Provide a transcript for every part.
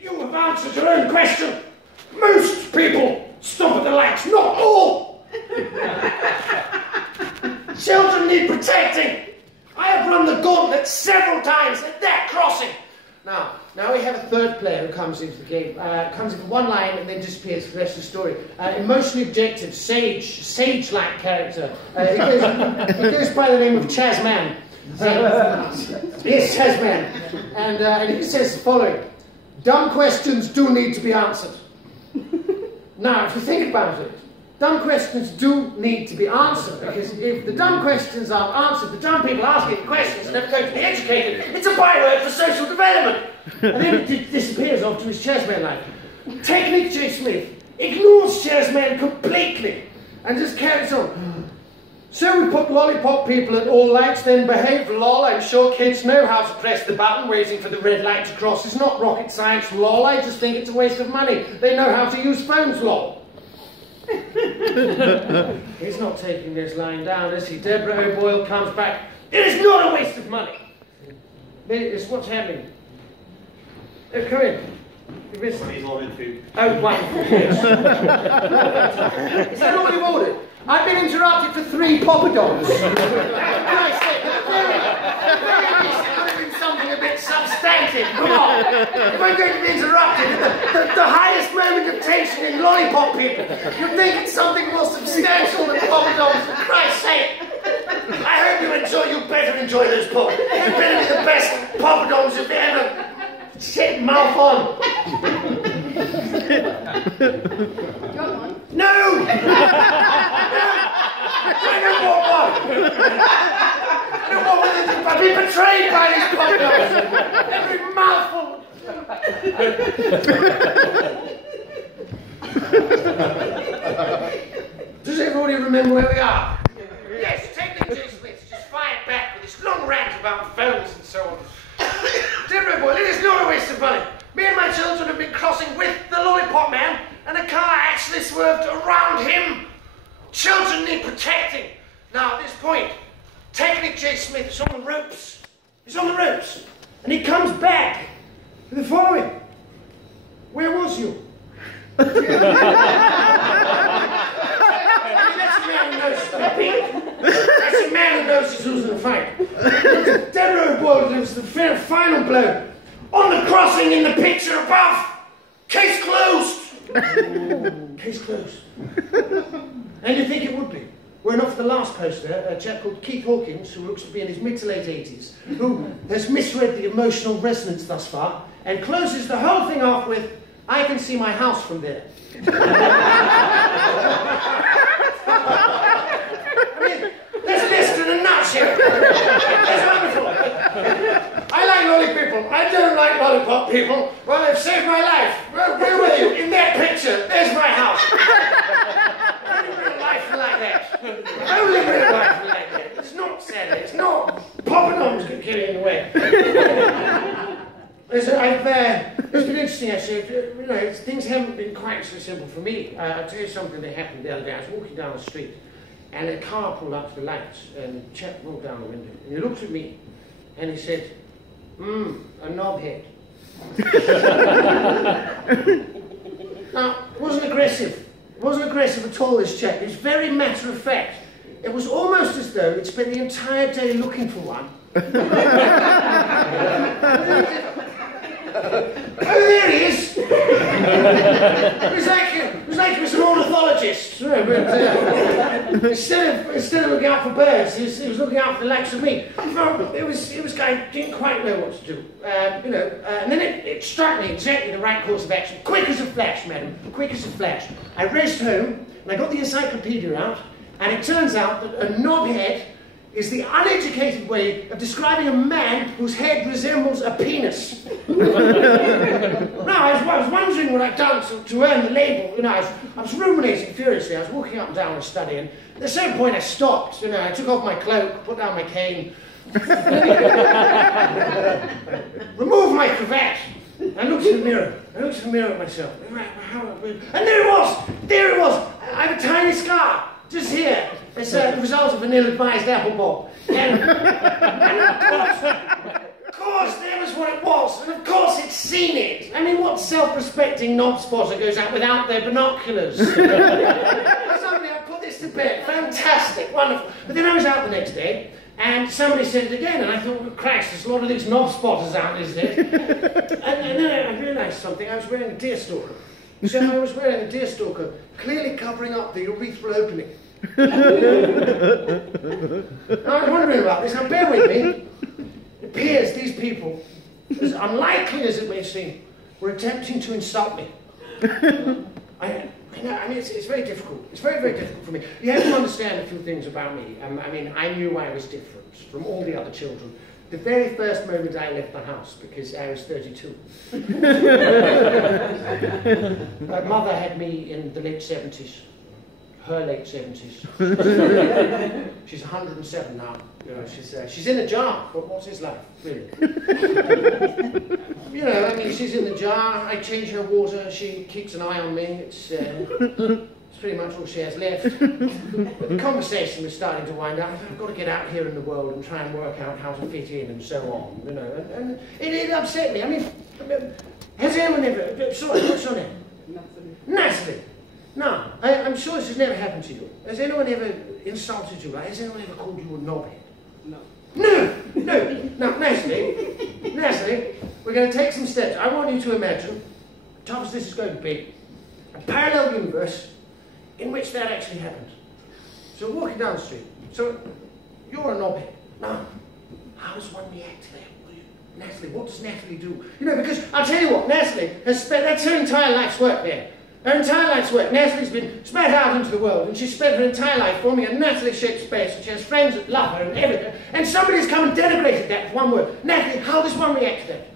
you have answered your own question. Most people stop at the lights, not all. Children need protecting. I have run the gauntlet several times at that crossing. Now we have a third player who comes into the game, comes in for one line and then disappears for the rest of the story. Emotionally objective, sage-like character. He goes by the name of Chazman. Yes, Chazman. And he says the following: dumb questions do need to be answered. Now, if you think about it, dumb questions do need to be answered, because if the dumb questions aren't answered, the dumb people asking the questions are never going to be educated. It's a byword for social development. And then it disappears off to his Chessman life. Technic J. Smith ignores Chessman completely and just carries on. So we put lollipop people at all lights, then behave, lol. I'm sure kids know how to press the button waiting for the red light to cross. It's not rocket science, lol. I just think it's a waste of money. They know how to use phones, lol. He's not taking this lying down, is he? Deborah O'Boyle comes back. It is not a waste of money. It's what's happening. Oh, come in. You missed it. Oh, wonderful. Yes. Is that all you ordered? I've been interrupted for 3 poppadoms. Can I say, very least it would have been something a bit substantive. Come on. If I'm going to be interrupted at the highest moment of tension in lollipop people, you'd think it's something more substantial than poppadoms, for Christ's sake. I hope you better enjoy those pop. They've been the best poppadoms you've ever shit mouth on. No! I don't want one! I don't want one. I've been betrayed by these poppadoms. Every mouthful. Does everybody remember where we are? Yes, Technic J. Smith just fired back with this long rant about phones and so on. Deborah Boyle, it is not a waste of money. Me and my children have been crossing with the lollipop man, and a car actually swerved around him. Children need protecting. Now, at this point, Technic J. Smith is on the ropes. He's on the ropes. And he comes back with the following. Where was you? That's a man who knows he's losing the fight. Deborah O'Boyle delivers the final blow. On the crossing in the picture above. Case closed. Case closed. And you think it would be. Were enough for the last poster, a chap called Keith Hawkins, who looks to be in his mid to late 80s, who has misread the emotional resonance thus far, and closes the whole thing off with, I can see my house from there. I mean, there's Lister in a nutshell. That's wonderful. I like lolly people. I don't like lollipop people. Well, they've saved my life. Well, where were you? In that picture. There's my house. Only real life like that. Only real life like that. It's not sad. It's not poppadoms can get in the way. It's been interesting actually. You know, things haven't been quite so simple for me. I'll tell you something that happened the other day. I was walking down the street, and a car pulled up to the lights, and the chap rolled down the window, and he looked at me, and he said, a knobhead. Now, it wasn't aggressive. It wasn't aggressive at all, this chap. It was very matter of fact. It was almost as though he'd spent the entire day looking for one. Oh, there he is! It was like he was an ornithologist. Instead of looking out for birds, he was looking out for the likes of me. It was I didn't quite know what to do. And then it struck me exactly the right course of action. Quick as a flash, madam. Quick as a flash. I raced home, and I got the encyclopedia out, and it turns out that a knobhead is the uneducated way of describing a man whose head resembles a penis. Now, I was wondering what I'd done to earn the label. You know, I was ruminating furiously. I was walking up and down the study, and at a certain point I stopped. You know, I took off my cloak, put down my cane, removed my cravat, and looked in the mirror. I looked in the mirror at myself. And there it was! There it was! I have a tiny scar. Just here. It's the result of an ill-advised apple bob. And of course, that was what it was. And of course it's seen it. I mean, what self-respecting knob spotter goes out without their binoculars? Suddenly I put this to bed. Fantastic, wonderful. But then I was out the next day, and somebody said it again, and I thought, well, Christ, there's a lot of these knob spotters out, isn't it? and then I realised something. I was wearing a deerstalker. So I was wearing a deerstalker, clearly covering up the urethral opening. Now, I was wondering about this. Now, bear with me. It appears these people, as unlikely as it may seem, were attempting to insult me. I mean, it's very difficult. It's very, very difficult for me. You have to understand a few things about me. I mean, I knew I was different from all the other children. The very first moment I left the house, because I was 32. My mother had me in the late 70s. Her late 70s. She's 107 now. You know, she's in a jar. But what's his life, really? You know, I mean, she's in the jar. I change her water. She keeps an eye on me. It's pretty much all she has left. But the conversation was starting to wind up. I've got to get out here in the world and try and work out how to fit in and so on. You know, and it upset me. I mean, has anyone ever? Sorry, what's your name? Natalie. No, I'm sure this has never happened to you. Has anyone ever insulted you? Has anyone ever called you a knobhead? No. No. Now, Natalie, we're going to take some steps. I want you to imagine, tough as this is going to be, a parallel universe in which that actually happened. So walking down the street, so you're a knobhead. Now, how does one react to that? Natalie, what does Natalie do? You know, because I'll tell you what, Natalie has spent, that's her entire life's work there. Her entire life's work. Natalie's been spat out into the world, and she's spent her entire life forming a Natalie-shaped space, and she has friends that love her and everything. And somebody's come and denigrated that with one word. Natalie, how does one react to that?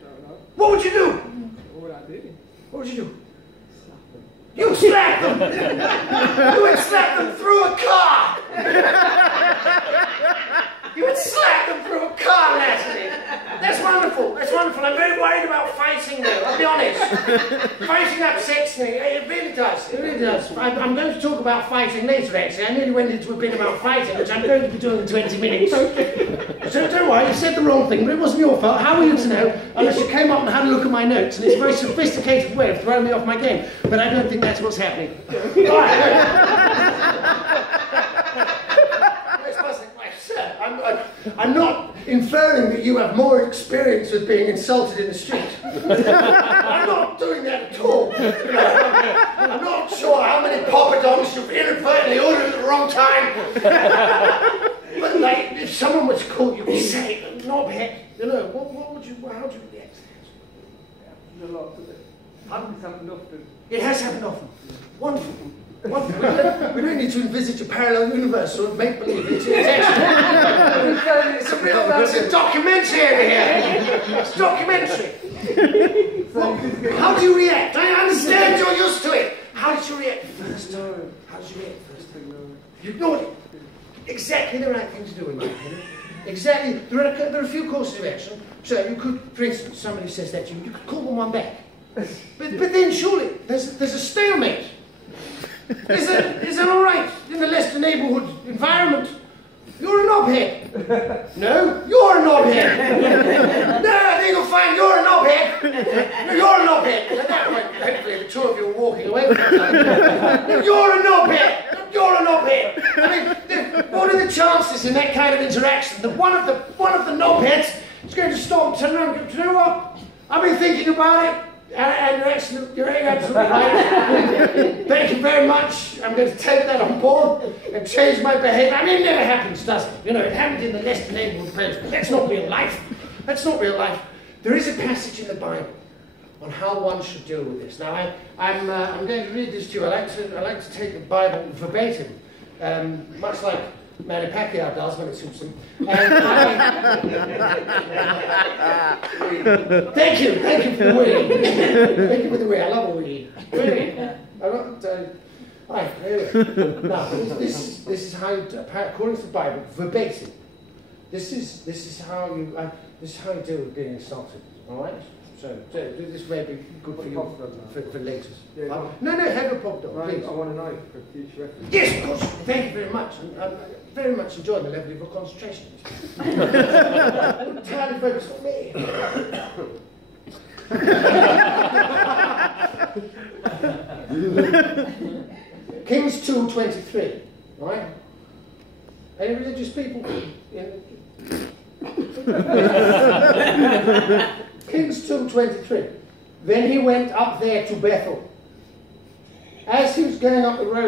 I don't know. What would you do? What would I do? What would you do? Slap them. You would slap them! You would slap them through a car! You would slap them through a car, Natalie! That's wonderful, that's wonderful. I'm very worried about fighting though, I'll be honest. Fighting upsets me, it really does, it really does. I'm going to talk about fighting later actually. I nearly went into a bit about fighting, which I'm going to be doing in 20 minutes. So don't worry, you said the wrong thing, but it wasn't your fault. How are you to know unless you came up and had a look at my notes? And it's a very sophisticated way of throwing me off my game. But I don't think that's what's happening. All right, I'm not inferring that you have more experience with being insulted in the street. I'm not doing that at all. You know, I'm not sure how many poppadoms you've inadvertently ordered at the wrong time. But like, if someone was called, you would say, knobhead, you know, what would you, how would you react to that? Yeah, a lot of it. It's happened often. It has happened often. Wonderful. We don't need to envisage a parallel universe or make believe it's a documentary over here. It's documentary. How do you react? I understand you're used to it. How did you react first time? How did you react first time? You ignored it. Exactly the right thing to do in my opinion. Exactly. There are a few courses of action. So you could, for instance, somebody says that to you, you could call them one back. But then surely there's a stalemate. Is that all right in the Leicester neighbourhood environment? You're a knobhead. No, you're a knobhead. No, I think you'll find you're a knobhead. No, you're a knobhead. At that point, hopefully the two of you are walking away from each other. No, you're a knobhead. You're a knobhead. I mean, what are the chances in that kind of interaction that one of the knobheads is going to stop and turn around and go, do you know what? I've been thinking about it. And you're absolutely right. Thank you very much. I'm going to take that on board and change my behaviour. I mean, it never happens, does it? You know, it happened in the Leicester neighbourhood post, but that's not real life. That's not real life. There is a passage in the Bible on how one should deal with this. Now, I'm going to read this to you. I like to take the Bible verbatim, much like Manny Pacquiao does when it suits him. Thank you for the weed. Thank you for the weed. I love a weed. Really. Right, anyway. Now, this is how, according to the Bible, verbatim. This is how you deal with being insulted. All right. So this may be good for you for later. Yeah, No, have a pop dog, please. I want to know for future reference. Yes, of course. Thank you very much. I very much enjoyed the level of your concentration. Entirely focused on me. Kings 2:23, right? Any religious people? Kings 2:23. Then he went up there to Bethel. As he was going up the road,